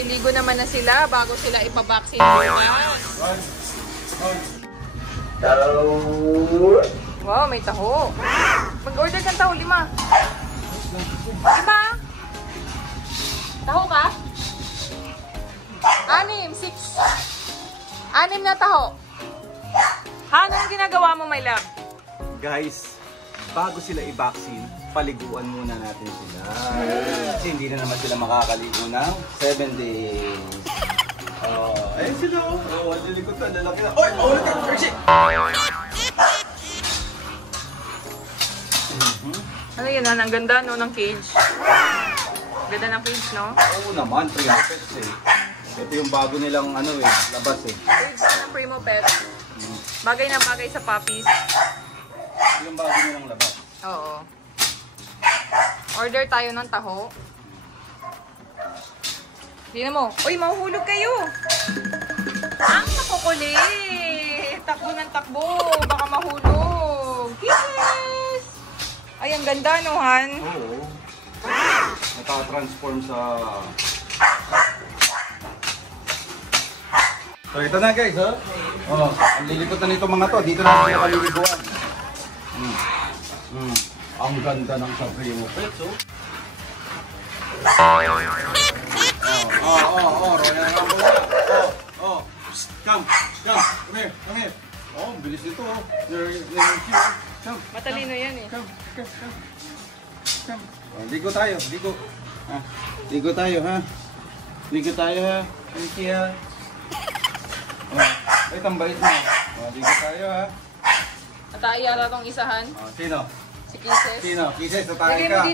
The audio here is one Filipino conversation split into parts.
maliligo naman na sila bago sila ipabaksin bukas. Wow, may taho. Mag-order kang taho, 5. 5? Taho ka? 6, 6. 6 na taho. Anong ginagawa mo, my love? Guys, bago sila i-vaccine, paliguan muna natin sila. Kasi hindi na naman sila makakaligo ng 7 days. Ayun sila oh. Ang lilikot na, lalaki na. Oy! Ulit ka! Hershey! Ano yun, ang ganda no, ng cage. Ganda ng cage, no? Oo naman, Primo Pets eh. Ito yung bago nilang labas eh. Cage ng Primo Pet. Bagay na bagay sa puppies. Ito yung bago nilang labas. Oo. Order tayo ng taho. Tingnan mo. Uy, mahuhulog kayo. Ang makukulit. Takbo ng takbo. Baka mahulog. Yes! Ay, ang ganda, no, Han? Oo. Naka-transform sa... So, ito na guys, ha? Ang lilipot na nito mga to. Dito na sila kaliliguan. Ang ganda ng Primo Pets, oh. Royal Rumble. Come here. Oh, bilis nito, oh. You're cute. Come. Matalino yan, eh. Come. Ligo tayo, ligo. Ligo tayo, ha? Thank you, ha? Ay, tambait mo. Ligo tayo, ha? Nataiara tong isahan. Sino? Si Kisses. Sino? Kisses, tatay Lagay ka. mo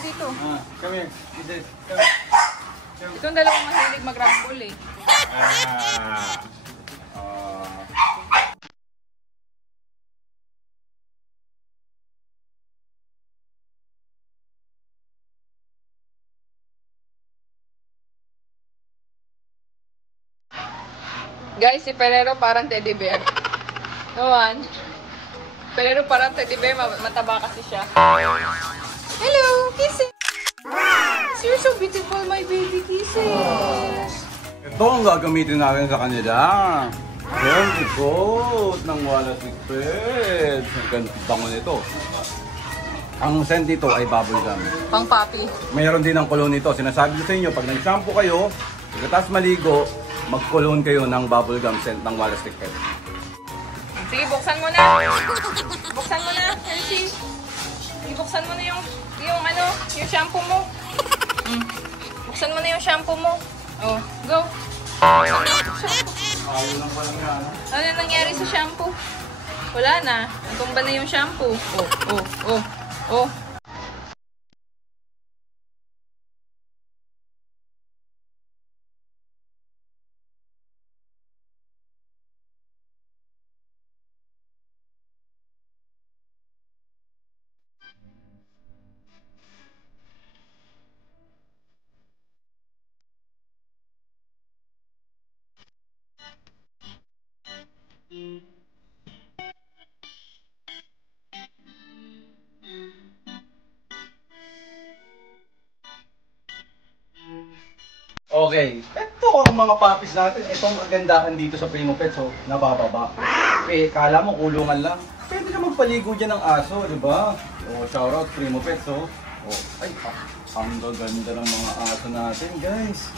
dito. Come here, Kisses. Come. Itong dalawang mahilig mag-rumble, eh. Guys, si Ferrero parang teddy bear. Naman. Ferrero parang teddy bear, mataba kasi siya. Hello, Kisses! You're so beautiful, my baby Kisses! Ito ang gagamitin natin sa kanila. Yung ikot ng Wallace Pets. Ang ganda nito. Ang scent dito ay bubble gum. Pang papi. Mayroon din ang cologne nito. Sinasabi ko sa inyo, pag nag-shampoo kayo, pagkatapos maligo, mag-cologne kayo ng bubble gum scent ng Wallace Pets. Sige, buksan mo na. Buksan mo na, Hershey. Buksan mo na yung shampoo mo. Buksan mo na yung shampoo mo. Oh, go. Ayaw lang palang yan. Ano na nangyari sa shampoo? Wala na. Natumba na yung shampoo. Oh. Okay, ito ang mga puppies natin. Itong kagandahan dito sa Primo Pets, oh, nabababa. Kala mo kulungan lang. Pwede ka magpaligo dyan ng aso, di ba? Shoutout Primo Pets, oh. Ay, ang gaganda ng mga aso natin, guys.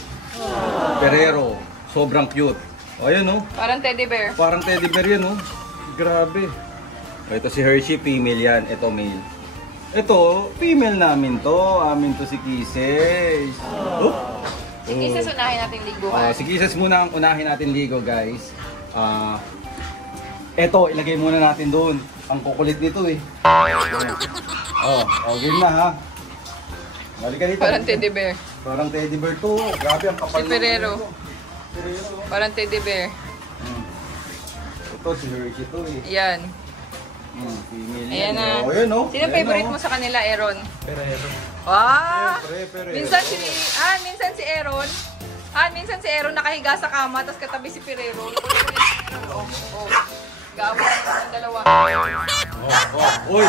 Ferrero, sobrang cute. Ayun, oh. Parang teddy bear. Parang teddy bear yan, oh. Grabe. Ito si Hershey, female yan. Ito male. Ito, female namin to. Amin to si Kisses. Si Kisses unahin natin ligo. Si Kisses muna ang unahin natin ligo, guys. Ito, ilagay muna natin doon. Ang kukulit nito, eh. Okay na, ha. Balik ka dito. Parang teddy bear. Parang teddy bear to. Grabe, ang kapal. Si Ferrero. Parang teddy bear. Ito, si Hershey to, eh. Yan. Female Ayan yan. na. Ayan, oh. Sino favorite mo sa kanila, Aaron? Ferrero. Wow! Ferrero. Minsan si Aaron. Minsan si Aaron nakahiga sa kama, tapos katabi si Ferrero. Gawin ng dalawa. Uy!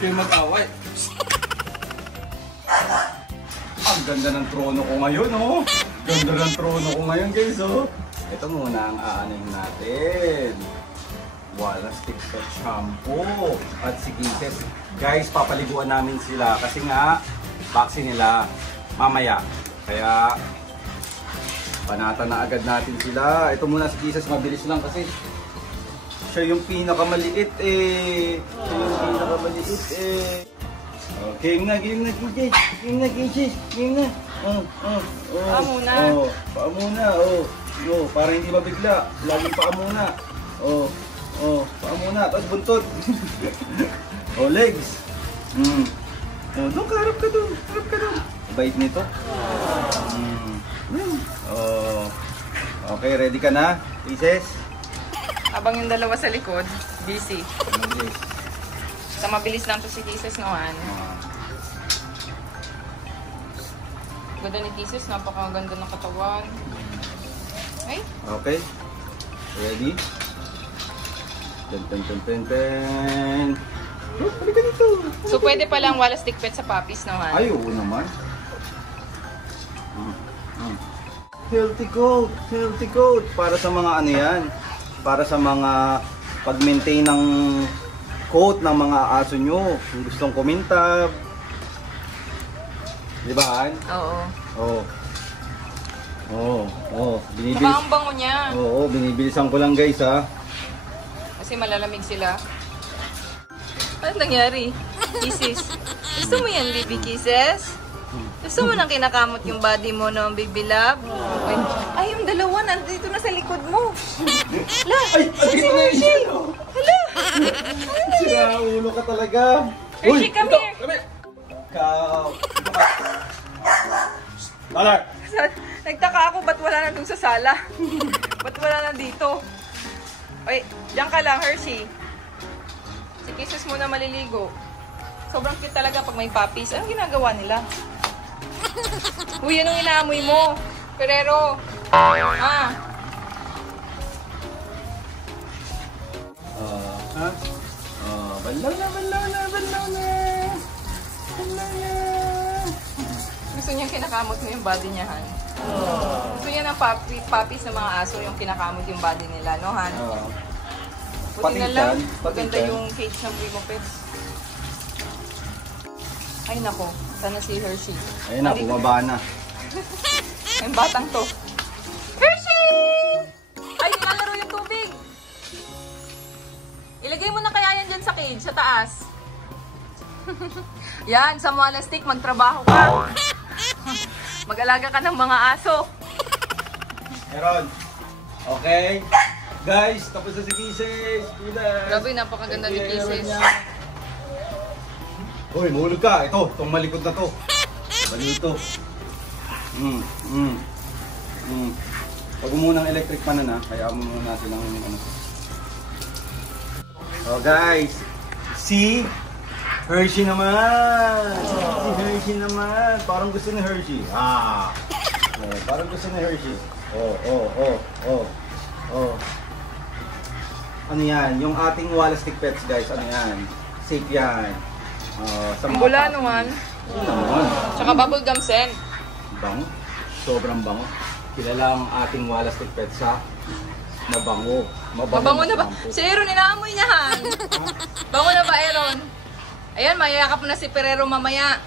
Kayo mag-away. Ang ganda ng trono ko ngayon, oh. Ganda ng trono ko ngayon guys, oh. Ito muna ang aaning natin. Walang stick to shampoo. At si Kisses. Guys, papaliguan namin sila kasi nga, vaccine nila mamaya. Kaya, panata na agad natin sila. Ito muna si Kisses, mabilis lang kasi siya yung pinakamaliit eh. Siya yung pinakamaliit eh. Oh, game na, Kisses. Game na, Kisses. Game na. Paa muna. Paa muna, para hindi mabigla. Laging paa muna. Paa muna, tapos buntot. Legs. Doon, harap ka doon. Bait nito. Okay, ready ka na, Kisses? Habang yung dalawa sa likod, busy. Sa mabilis lang to si Kisses, noan. Ganda ni Kisses, napakaganda ng katawan. Ay? Okay. Ready? Ten. Halika dito. So, pwede palang wala stick pet sa puppies, noan? Ay, oo naman. Healthy coat. Para sa mga ano yan. Para sa mga pag-maintain ng coat ng mga aso nyo. Kung gustong kumintab. Di ba, Han? Oo. Binibilis. Saka ang bango niya. Oo, binibilisan ko lang guys ha. Kasi malalamig sila. Ano nangyari? Kisses. Gusto mo yan, baby Kisses? Gusto mo nang kinakamot yung body mo ng baby love? Ay, yung dalawa nandito na sa likod mo. Hala, si Hershey! Hala! Sira ulo ka talaga. Hershey, come here! Ikaw. Talar! Nagtaka ako, ba't wala na dun sa sala? Ba't wala na dito? Ay, diyan ka lang, Hershey. Si Kisses muna maliligo. Sobrang cute talaga pag may puppies. Anong ginagawa nila? Uy, anong inaamoy mo? Ferrero. Balaw na. Gusto niya kinakamot mo yung body niya, Han. Gusto niya ng puppies ng mga aso yung kinakamot yung body nila, no, Han? Buti na lang, maganda yung cage ng Primo Pets. Ay, nako. Sana si Hershey. Ayun na, bumaba na. Yung batang to. Hershey! Ay, nilalaro yung tubig. Ilagay mo na kaya yan dyan sa cage, sa taas. Yan, sa Walastic, magtrabaho ka. Mag-alaga ka ng mga aso. Meron. Okay. Guys, tapos na si Kisses. Grabe, napakaganda ni Kisses. Hoy, mahulog ka. Itong malikot na to. Balito. Huwag mo munang electric pan na, kaya mo muna silang ano. Oh guys, si Hershey naman. Si Hershey naman. Parang gusto ni Hershey. Parang gusto ni Hershey. Ano yan? Yung ating Walastic Pets guys, ano yan? Safe yan. Ang bula naman. Tsaka bubblegum scent. Bango. Sobrang bango. Kilala ang ating Walastic Pets sa mabango. Mabango na ba? Si Aaron, inaamoy niya, Han. Bango na ba, Aaron? Ayan, mayayakap na si Ferrero mamaya.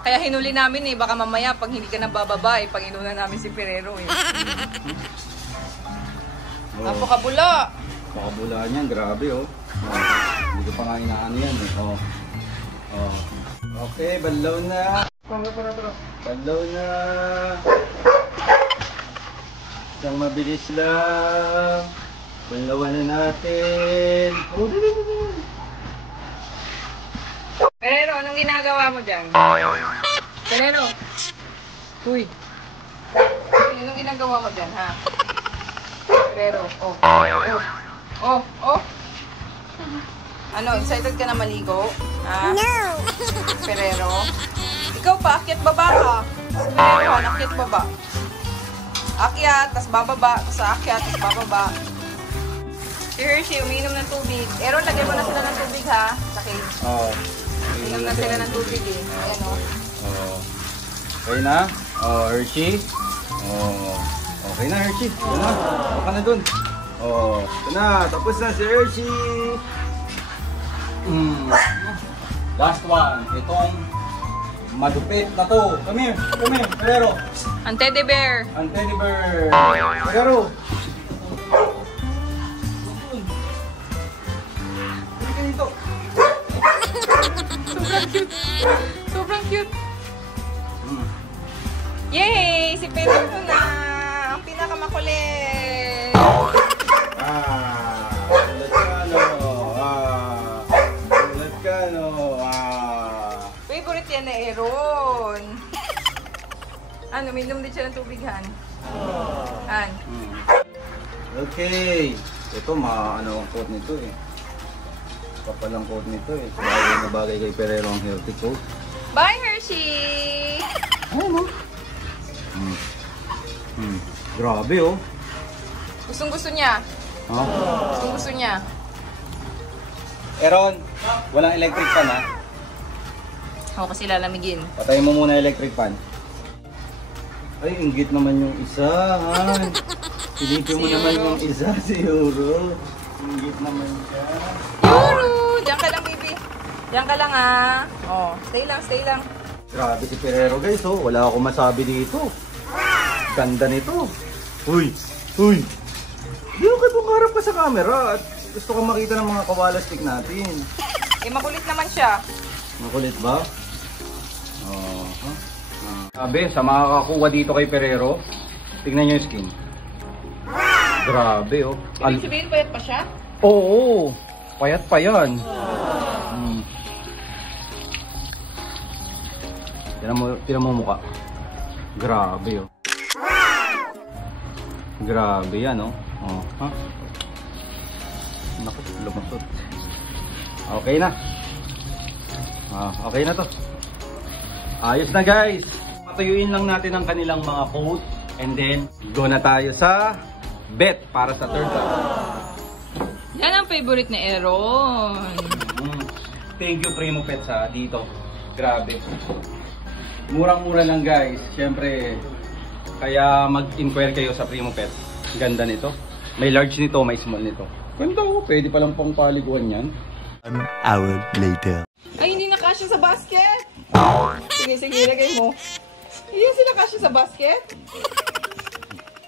Kaya hinuli namin eh. Baka mamaya, pag hindi ka na bababa eh, pag inuna namin si Ferrero eh. Napakabula. Napakabula niyan, grabe oh. Hindi ko pa nga inaano yan eh. Okay, balaw na. Balaw na. Isang mabilis lang. Balawan na natin. Ferrero, anong ginagawa mo dyan? Ferrero. Uy. Anong ginagawa mo dyan, ha? Ferrero, Ano, excited ka na maligo? Ha? No! Ferrero. Ikaw pa, akyat baba ka. Ferrero, akyat baba. Akyat, tas bababa, tas akyat, tas bababa. Si Hershey, umiinom ng tubig. Aaron, lagay mo na sila ng tubig, ha? Sa cage. Umiinom na sila ng tubig, eh. Ayan, Okay na? Hershey? Oh, okay na, Hershey. Ito na. Baka na dun. Oh, ito na. Tapos na si Hershey. Last one. Itong madupit na to. Come here, Ferrero. Ang teddy bear. Ang teddy bear. Ferrero. Hindi ka dito. Sobrang cute. Sobrang cute. Yay! Si Ferrero na! Ang pinakamakulit! Favorite yan na Aaron. Ano, minum din siya ng tubig, Han? Han? Okay. Ito, ano ang coat nito eh. Kapalang coat nito eh. Bagay na bagay kay Ferrero ang healthy coat. Bye, Hershey! Ano? Grabe oh. Gustong-gusto niya. Huh? Gustong-gusto niya. Aaron, walang electric fan ha? Ako kasi lalamigin. Patayin mo muna electric fan. Ay, inggit naman yung isa, ha? Silipin mo naman yung isa, si Euro. Inggit naman siya. Yuro! Diyan ka lang, baby. Diyan ka lang, ha? Oh, stay lang, stay lang. Grabe si Ferrero, guys, oh. Wala akong masabi dito. Ganda nito. Uy! Uy! Di ko kayo harap ka sa camera at gusto ko makita ng mga kawalastik natin. Eh, makulit naman siya. Makulit ba? Oh, Sabi, sa makakakuha dito kay Ferrero, tingnan nyo yung skin. Grabe, oh. Ibig sabihin, payat pa siya? Oo, payat pa yan. Tinan mo mukha. Grabe, oh. Grabe yan, oh. Oh, ha? Naku, lumusot. Okay na. Okay na to. Ayos na, guys. Patuyuin lang natin ang kanilang mga coat and then go na tayo sa bet para sa third round. Yan ang favorite ni Aaron. Thank you, Primo Pets, ha, dito. Grabe. Murang-mura lang, guys. Siyempre, kaya mag-inquire kayo sa Primo Pets. Ganda nito. May large nito, may small nito. Ganda ko, pwede palang pang paliguan yan. An hour later. Ay, hindi na kasya sa basket. Sige, sige, ilagay mo. Hindi sila kasya sa basket.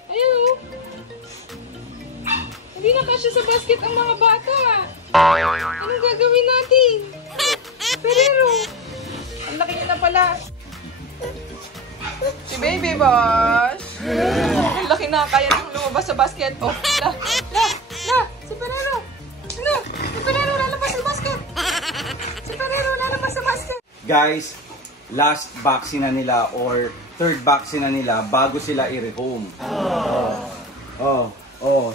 Ayun, oh. Hindi na kasya sa basket ang mga bata. Anong gagawin natin? Ferrero. Ang laki niya na pala. Si Baby Boss. Ang laki na, kaya nang lumabas sa basket. Oh, si Ferrero. Ano? Si Ferrero lalabas sa basket. Si Ferrero lalabas sa basket. Guys, last vaccine na nila or third vaccine na nila bago sila i-rehome.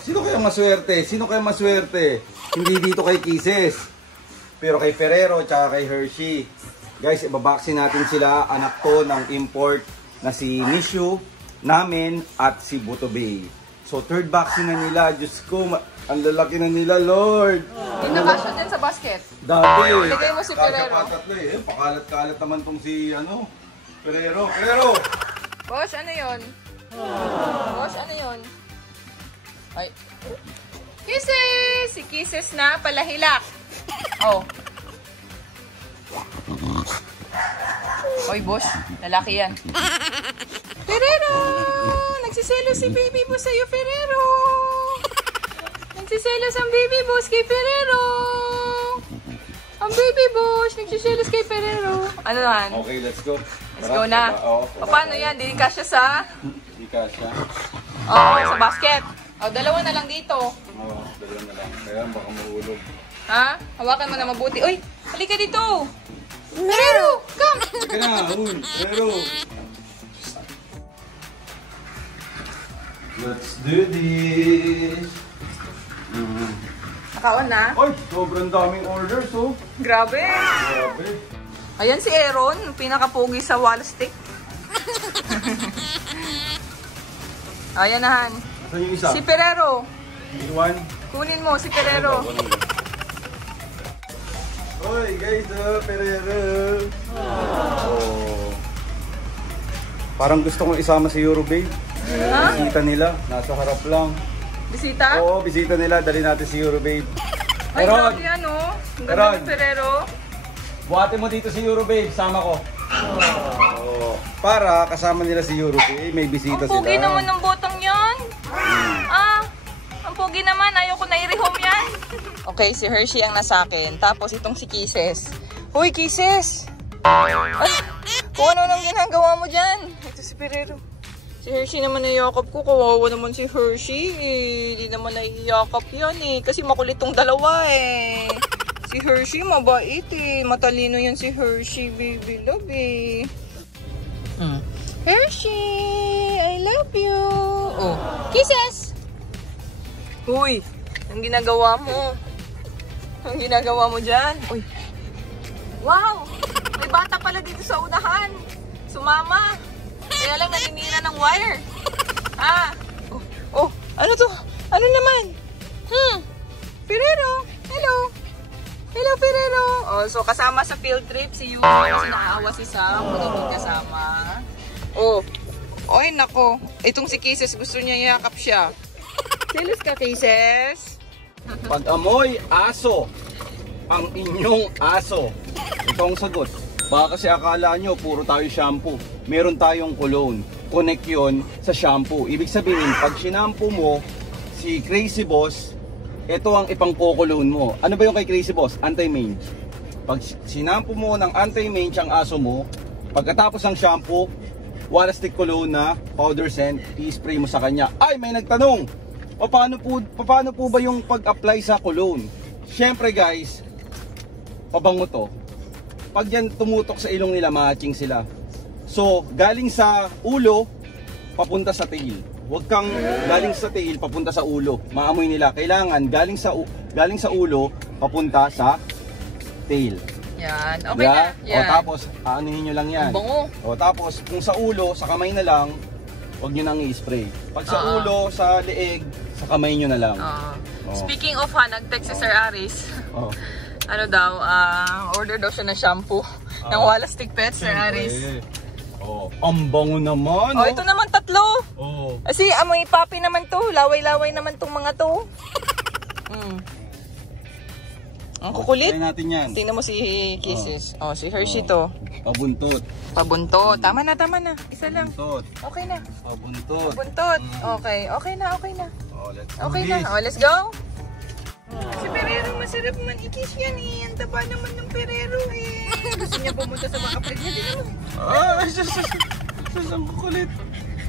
Sino kaya maswerte? Sino kaya maswerte? Hindi dito kay Kisses. Pero kay Ferrero at kay Hershey. Guys, ibabaksin natin sila. Anak to ng import na si Nishu namin at si Butobay. So third vaccine na nila. Diyos ko, ang lalaki na nila, Lord. Hindi na kasya din sa basket. Dati. Bigay mo si Ferrero. Pakalat-kalat naman tong si Ferrero. Ferrero! Boss, ano yun? Boss, ano yun? Ay. Kisses! Si Kisses na palahilak. Oh. Oy, boss. Lalaki yan. Ferrero! Nagsiselo si baby boss sa'yo, Ferrero! Nagsiselos ang baby boss kay Ferrero! Ang baby boss! Nagsiselos kay Ferrero! Ano naman? Okay, let's go. Let's go na. Paano yan? Di kasya sa? Di kasya. Oo, sa basket. O, dalawa na lang dito. Oo, dalawa na lang. Kaya baka mahulog. Ha? Hawakan mo na mabuti. Uy, halika dito! Ferrero! Come! Halika na, uy! Ferrero! Let's do this! Nakaon na? Ay, sobrang daming orders, oh! Grabe! Grabe! Ayan si Aaron, pinakapugi sa wall stick. Ayan na, Han. Saan yung isa? Si Ferrero. Iwan? Kunin mo si Ferrero. Hoy, guys, Ferrero! Oh. Parang gusto kong isama si Eurobabe. Ha? Bisita nila, nasa harap lang. Bisita? Oo, bisita nila, dali natin si Eurobabe. Ay, Meron! grabe yan, oh. Ang ganda Meron. ni Ferrero. Buhati mo dito si Eurobabe, sama ko. Oo. Para kasama nila si Eurobabe, may bisita Ang sila. pogi naman ng botang yan. Ang pogi naman. Ayoko na i-rehome yan. Okay, si Hershey ang nasa akin. Tapos itong si Kisses. Hoy, Kisses! Ay, kung ano nang ginagawa mo dyan? Ito si Ferrero. Si Hershey naman nayakap ko. Kawawa naman si Hershey. Hindi naman naiyakap yan eh. Kasi makulit tong dalawa eh. Si Hershey mabait eh. Matalino yan si Hershey, baby love eh. Hershey, I love you. Oh, Kisses! Uy, ang ginagawa mo? Ang ginagawa mo dyan? Uy. Wow! May bata pala dito sa unahan. Sumama. Kaya lang naninira ng wire. Oh, ano to? Ano naman? Ferrero. Hello. Hello, Ferrero. Oh, so kasama sa field trip si Yuki kasi nakaawa si Sam. Pagiging kasama. Oh. Oy, nako. Itong si Kisses gusto niya yakap siya. Selos ka, Kisses? Pag amoy aso, ang inyong aso. Ito ang sagot. Baka kasi akala nyo, puro tayo shampoo. Meron tayong cologne. Connect yun sa shampoo. Ibig sabihin, pag sinampoo mo si Crazy Boss, ito ang ipang-cologne mo. Ano ba yung kay Crazy Boss? Anti-mange. Pag sinampoo mo ng anti-mange ang aso mo, pagkatapos ng shampoo, wala stick cologne na powder scent, i-spray mo sa kanya. Ay, may nagtanong! Paano po ba yung pag-apply sa cologne? Siyempre guys, pabango to. Pag yan tumutok sa ilong nila, matching sila. So, galing sa ulo, papunta sa tail. Huwag kang galing sa tail, papunta sa ulo. Maamoy nila. Kailangan galing sa ulo, papunta sa tail. Yan. Okay Yeah? na. Yan. O tapos, aanuhin nyo lang yan. Ang bango. O tapos, kung sa ulo, sa kamay na lang, huwag nyo nang i-spray. Pag sa ulo, sa leeg, sa kamay nyo na lang. Speaking of nag-text si Sir Aris. Oh. Ano daw, order daw siya ng shampoo ng Wallastick Pets, Sir Aris. Oh, ang bango naman. Oh, ito naman tatlo. Oh. Kasi amoy papi naman to. Laway-laway naman tong mga to. Ang kukulit. Try natin yan. Tingnan mo si Kisses. Oh, si Hershey to. Pabuntot. Pabuntot. Tama na. Isa lang. Pabuntot. Okay na. Pabuntot. Buntot. Okay na. Oh, let's do Okay this. na. Oh, let's go. Si Ferrero, masarap man i-kiss yan eh. Ang taba naman ng Ferrero eh. Gusto niya pumunta sa mga kapatid niya. Tingnan mo. Ang kukulit.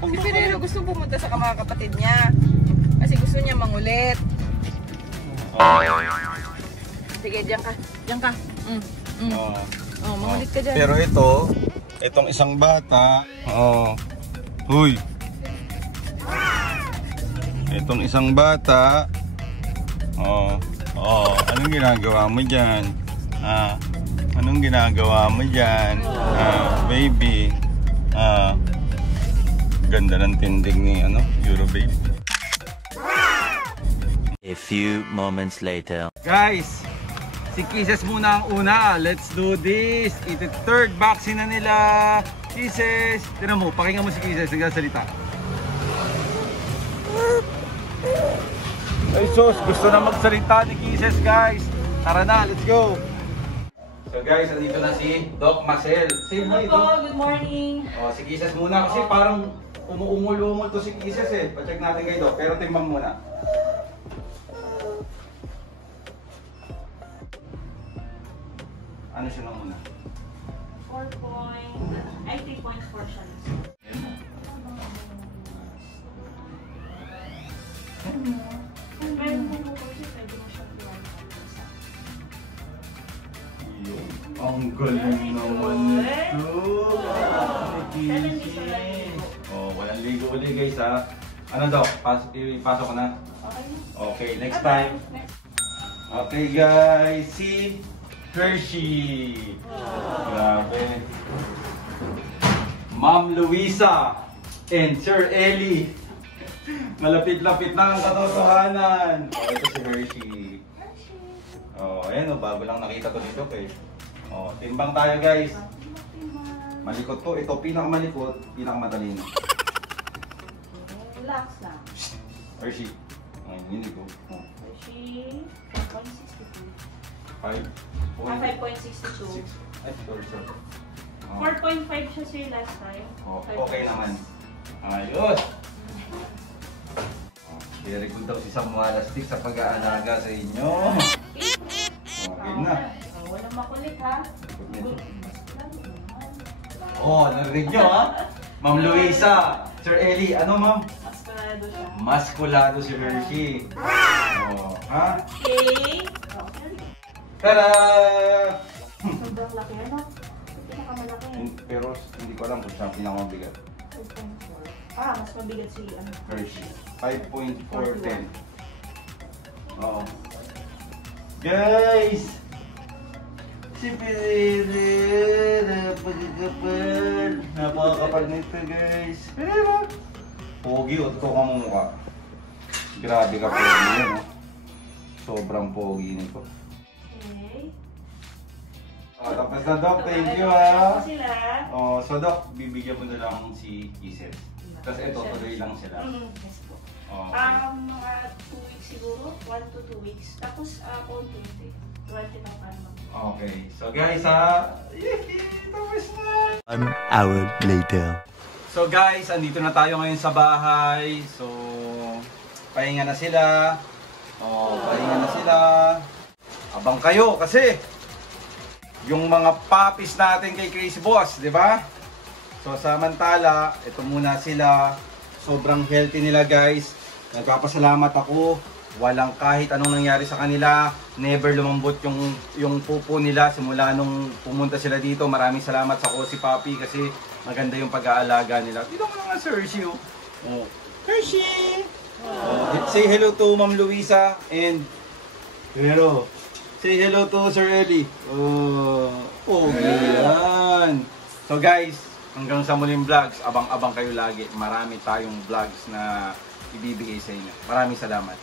Si Ferrero gusto pumunta sa mga kapatid niya. Kasi gusto niya mangulit. Sige, diyan ka. Oh, mangulit ka dyan. Pero itong isang bata, huy. Itong isang bata, anong ginagawa mo dyan? Anong ginagawa mo dyan? Baby. Ganda ng tindig ni Eurobabe. A few moments later. Guys, si Kisses muna ang una. Let's do this. Ito third vaccine na nila. Kisses. Tignan mo, pakinggan mo si Kisses. Nagsasalita. Ay sus, gusto na magsalita ni Kisses guys. Tara na, let's go. So guys, andito na si Doc Marcel. Say hi, Doc. Good morning. Si Kisses muna kasi parang umuungol-ungol to si Kisses eh. Pa-check natin kay Doc, pero timbang muna. Ano siya nang una? 3.4 siya. Meron mo po kasi pwede mo siyang Ang galing naman ito. Walang ligo ulit guys ha. Ano daw? Ipasok ko na? Okay, next time. Okay guys, si Hershey. Grabe. Ma'am Luisa and Sir Ellie. Malapit-lapit na ang katotohanan. Ito si Hershey. Ayan bago lang nakita to dito kay. Timbang tayo guys. Malikot to. Ito pinakamalikot, pinakamatalino. Hershey. Ay, hindi ko. Hershey, 4.62. 5. 5.62. Ay, sorry. 4.5 siya sir last time. Okay naman. Ayos! Very good daw si Samualastik sa pag-aalaga sa inyo. Okay na. Walang makulit ha. Oh, narinig nyo ha? Ma'am Luisa, Sir Eli, ano ma'am? Maskarado siya. Maskulado si Hershey. Oh, ha? Okay. Tada! Sobrang laki ano? Pinakamalaki. Pero hindi ko alam kung siya pinakamabigat. 5.4. Mas mabigat si ano. Hershey. 5.410. Oo. Guys! Si Pirere, napagkakapal. Napakakapal nito guys. Pero, pogi o ito ka mukha. Grabe ka pogi yan. Sobrang pogi nito. Okay. Tapos na Doc, thank you ha. Sila. So Doc, bibigyan mo na lang si Isel. Tapos ito, tuloy lang sila. Yes po. Okay. Mga 2 weeks siguro. 1 to 2 weeks. Tapos, 20. 20 ng ano. Okay. So guys ha, tapos na. 1 hour later. So guys, andito na tayo ngayon sa bahay. So, pahinga na sila. Pahinga na sila. Abang kayo kasi yung mga puppies natin kay Crazy Boss, di ba? So samantala, ito muna sila. Sobrang healthy nila guys. Nagpapasalamat ako. Walang kahit anong nangyari sa kanila. Never lumambot yung pupo nila simula nung pumunta sila dito. Maraming salamat sa Cozy Puppy kasi maganda yung pag-aalaga nila. Dito mo lang si Hershey. Oh. Hershey! Say hello to Ma'am Luisa and hello. Say hello to Sir Eli. Yan. So guys, hanggang sa muling vlogs, abang-abang kayo lagi. Marami tayong vlogs na ibibigay sa inyo. Maraming salamat.